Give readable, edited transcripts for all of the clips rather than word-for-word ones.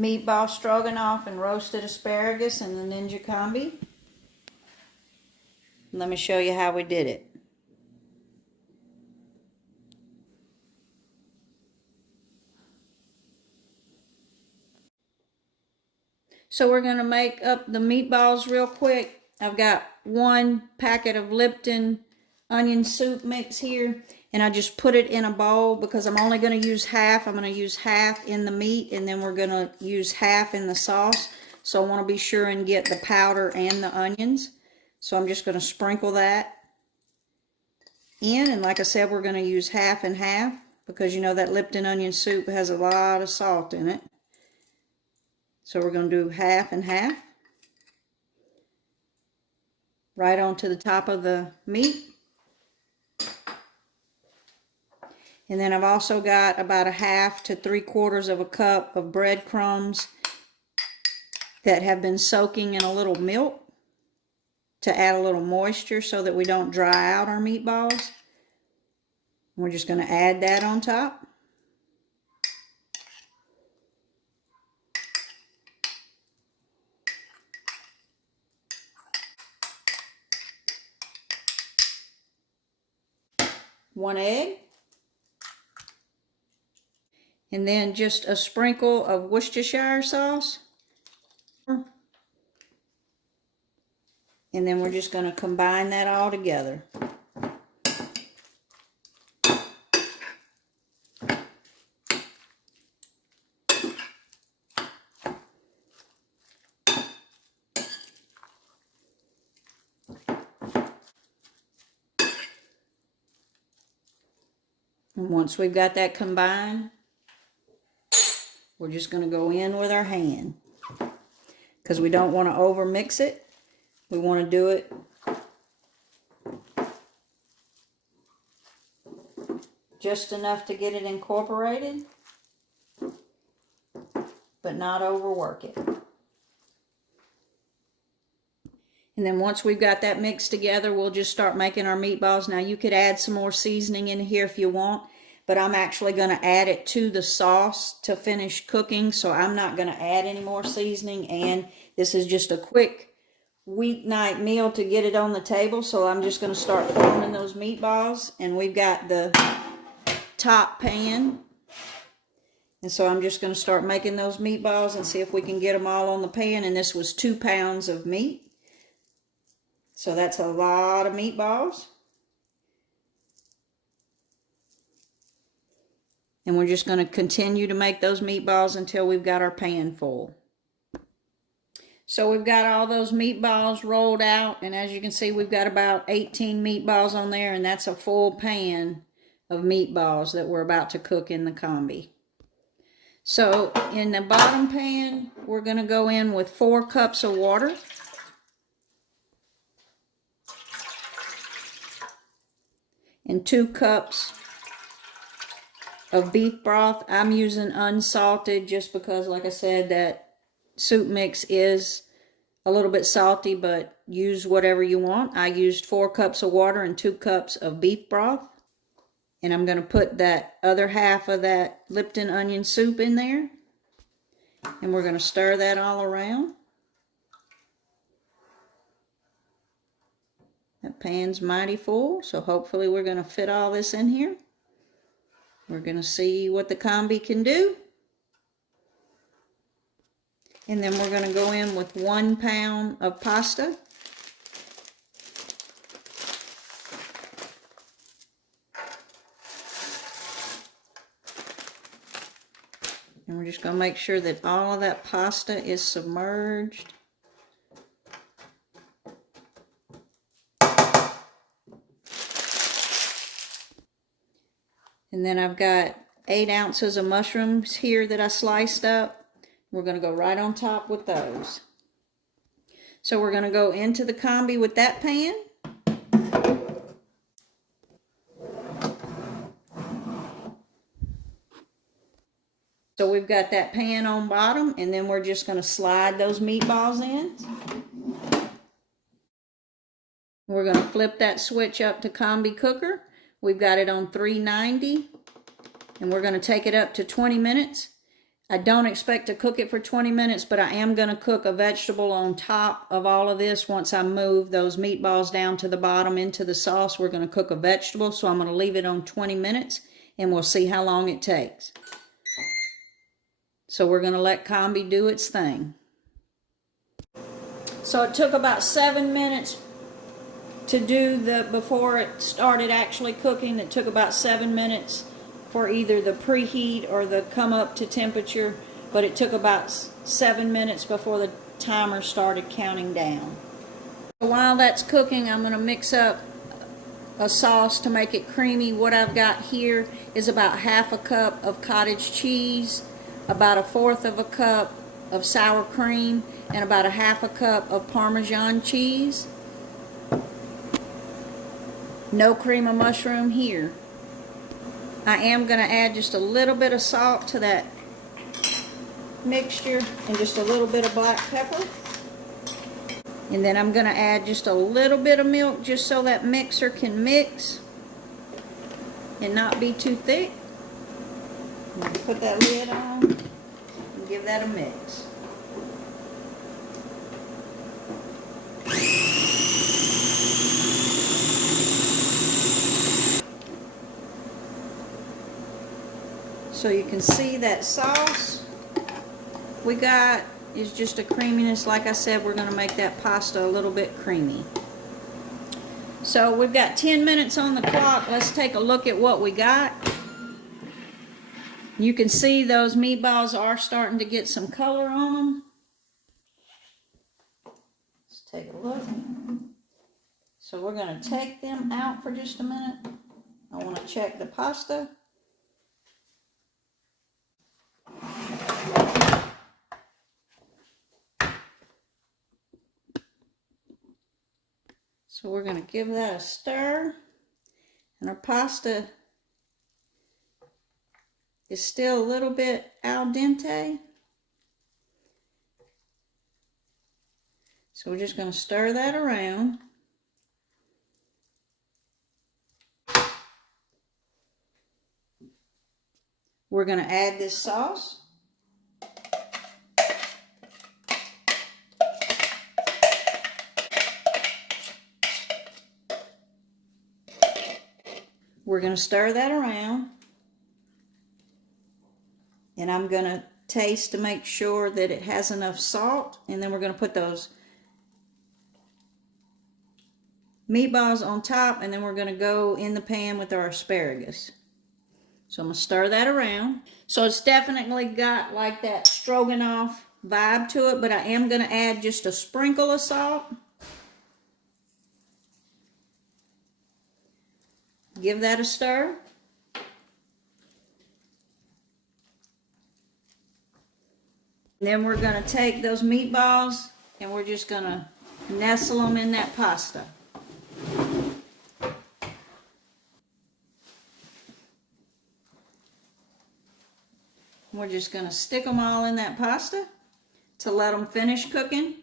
meatball stroganoff and roasted asparagus in the Ninja Combi. Let me show you how we did it. So we're going to make up the meatballs real quick. I've got 1 packet of Lipton onion soup mix here, and I just put it in a bowl because I'm only going to use half. I'm going to use half in the meat, and then we're going to use half in the sauce. So I want to be sure and get the powder and the onions. So I'm just going to sprinkle that in, and like I said, we're going to use half and half because you know that Lipton onion soup has a lot of salt in it. So we're going to do half and half right onto the top of the meat. And then I've also got about a half to 3/4 of a cup of breadcrumbs that have been soaking in a little milk to add a little moisture so that we don't dry out our meatballs. We're just going to add that on top. One egg. And then just a sprinkle of Worcestershire sauce. And then we're just going to combine that all together. And once we've got that combined, we're just going to go in with our hand because we don't want to over mix it. We want to do it just enough to get it incorporated, but not overwork it. And then once we've got that mixed together, we'll just start making our meatballs. Now you could add some more seasoning in here if you want, but I'm actually going to add it to the sauce to finish cooking, so I'm not going to add any more seasoning. And this is just a quick weeknight meal to get it on the table, so I'm just going to start forming those meatballs. And we've got the top pan, and so I'm just going to start making those meatballs and see if we can get them all on the pan. And this was 2 pounds of meat, so that's a lot of meatballs. And we're just going to continue to make those meatballs until we've got our pan full. So we've got all those meatballs rolled out, and as you can see, we've got about 18 meatballs on there, and that's a full pan of meatballs that we're about to cook in the Combi. So in the bottom pan, we're going to go in with 4 cups of water. And 2 cups of beef broth. I'm using unsalted just because, like I said, that soup mix is a little bit salty, but use whatever you want. I used 4 cups of water and 2 cups of beef broth. And I'm going to put that other half of that Lipton onion soup in there. And we're going to stir that all around. That pan's mighty full, so hopefully we're going to fit all this in here. We're going to see what the Combi can do. And then we're going to go in with 1 pound of pasta. And we're just going to make sure that all of that pasta is submerged. And then I've got 8 ounces of mushrooms here that I sliced up. We're going to go right on top with those. So we're going to go into the Combi with that pan. So we've got that pan on bottom, and then we're just going to slide those meatballs in. We're going to flip that switch up to Combi cooker. We've got it on 390, and we're going to take it up to 20 minutes. I don't expect to cook it for 20 minutes, but I am going to cook a vegetable on top of all of this. Once I move those meatballs down to the bottom into the sauce, we're going to cook a vegetable. So I'm going to leave it on 20 minutes and we'll see how long it takes. So we're going to let Combi do its thing. So it took about 7 minutes to do before it started actually cooking. It took about 7 minutes for either the preheat or the come up to temperature, but it took about 7 minutes before the timer started counting down. While that's cooking, I'm going to mix up a sauce to make it creamy. What I've got here is about 1/2 cup of cottage cheese, about 1/4 cup of sour cream, and about 1/2 cup of Parmesan cheese. No cream of mushroom here. I am going to add just a little bit of salt to that mixture and just a little bit of black pepper. And then I'm going to add just a little bit of milk just so that mixer can mix and not be too thick. I'm going to put that lid on and give that a mix. So you can see that sauce we got is just a creaminess. Like I said, we're going to make that pasta a little bit creamy. So we've got 10 minutes on the clock. Let's take a look at what we got. You can see those meatballs are starting to get some color on them. Let's take a look. So we're going to take them out for just a minute. I want to check the pasta. So we're going to give that a stir, and our pasta is still a little bit al dente. So we're just going to stir that around. We're going to add this sauce. We're going to stir that around, and I'm going to taste to make sure that it has enough salt, and then we're going to put those meatballs on top, and then we're going to go in the pan with our asparagus. So I'm going to stir that around. So it's definitely got like that Stroganoff vibe to it, but I am going to add just a sprinkle of salt. Give that a stir. Then we're going to take those meatballs and we're just going to nestle them in that pasta. We're just going to stick them all in that pasta to let them finish cooking.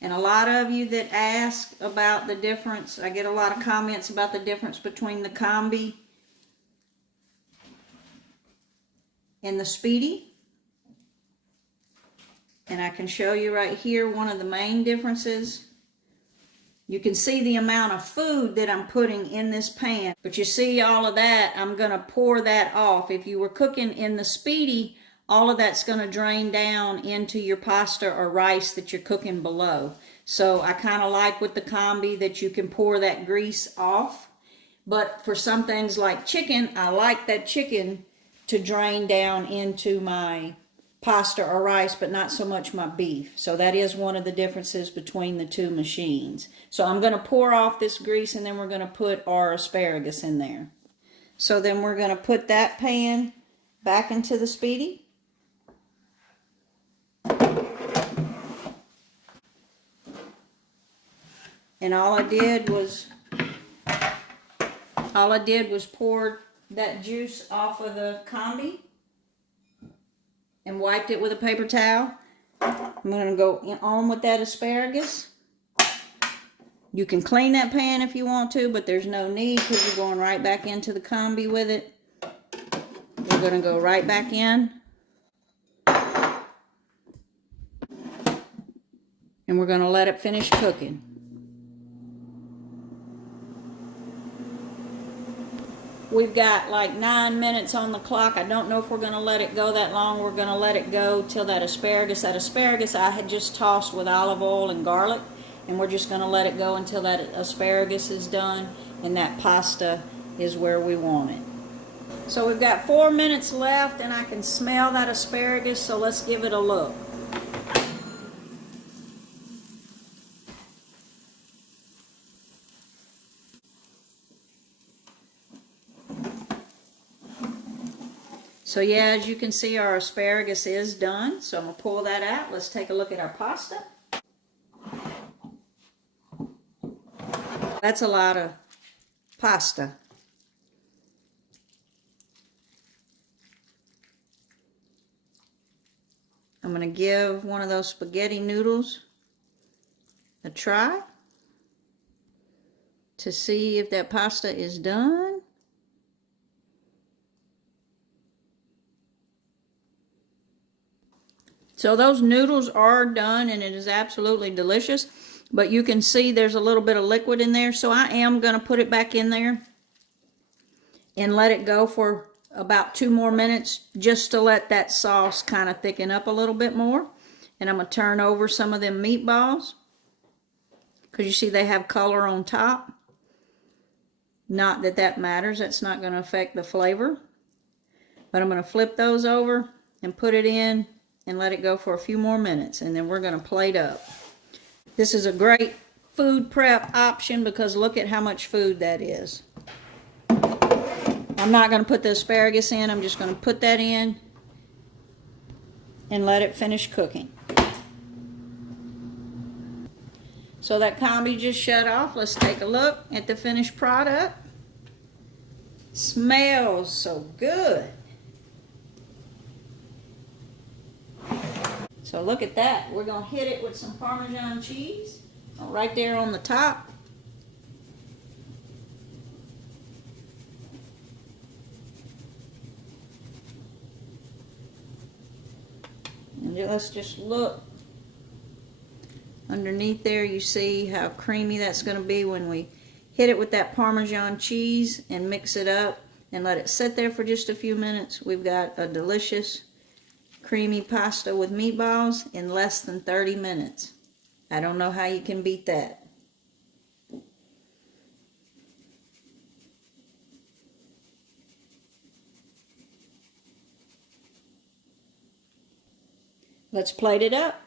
And a lot of you that ask about the difference, I get a lot of comments about the difference between the Combi and the Speedy. And I can show you right here one of the main differences. You can see the amount of food that I'm putting in this pan. But you see all of that, I'm going to pour that off. If you were cooking in the Speedy, all of that's going to drain down into your pasta or rice that you're cooking below. So I kind of like with the Combi that you can pour that grease off. But for some things like chicken, I like that chicken to drain down into my pasta or rice, but not so much my beef. So that is one of the differences between the two machines. So I'm going to pour off this grease, and then we're going to put our asparagus in there. So then we're going to put that pan back into the Speedy. And all I did was pour that juice off of the Combi and wiped it with a paper towel. I'm going to go on with that asparagus. You can clean that pan if you want to, but there's no need because you're going right back into the combi with it. We're going to go right back in. And we're going to let it finish cooking. We've got like 9 minutes on the clock. I don't know if we're going to let it go that long. We're going to let it go till that asparagus. That asparagus I had just tossed with olive oil and garlic. And we're just going to let it go until that asparagus is done. And that pasta is where we want it. So we've got 4 minutes left and I can smell that asparagus. So let's give it a look. So yeah, as you can see, our asparagus is done. So I'm going to pull that out. Let's take a look at our pasta. That's a lot of pasta. I'm going to give one of those spaghetti noodles a try to see if that pasta is done. So those noodles are done and it is absolutely delicious, but you can see there's a little bit of liquid in there. So I am going to put it back in there and let it go for about 2 more minutes just to let that sauce kind of thicken up a little bit more. And I'm going to turn over some of them meatballs because you see they have color on top. Not that that matters. That's not going to affect the flavor. But I'm going to flip those over and put it in and let it go for a few more minutes, and then we're going to plate up. This is a great food prep option because look at how much food that is. I'm not going to put the asparagus in. I'm just going to put that in and let it finish cooking. So that combi just shut off. Let's take a look at the finished product. Smells so good. So look at that. We're going to hit it with some Parmesan cheese right there on the top. And let's just look. Underneath there you see how creamy that's going to be when we hit it with that Parmesan cheese and mix it up and let it sit there for just a few minutes. We've got a delicious creamy pasta with meatballs in less than 30 minutes. I don't know how you can beat that. Let's plate it up.